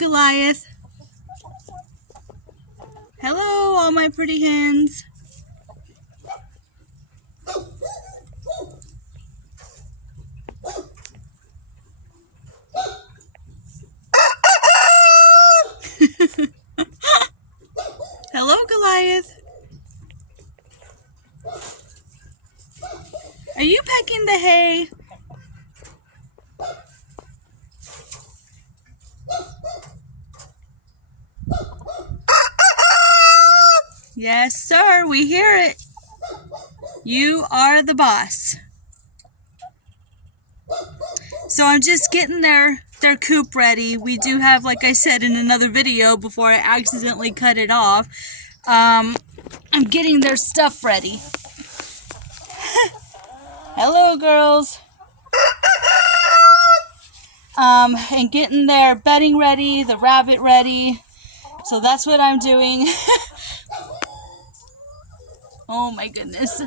Goliath. Hello, all my pretty hens. Hello, Goliath. Are you pecking the hay? Yes, sir, we hear it. You are the boss. So I'm just getting their coop ready. We do have, like I said in another video before I accidentally cut it off, I'm getting their stuff ready. Hello, girls. And getting their bedding ready, the rabbit ready. So that's what I'm doing. Oh my goodness.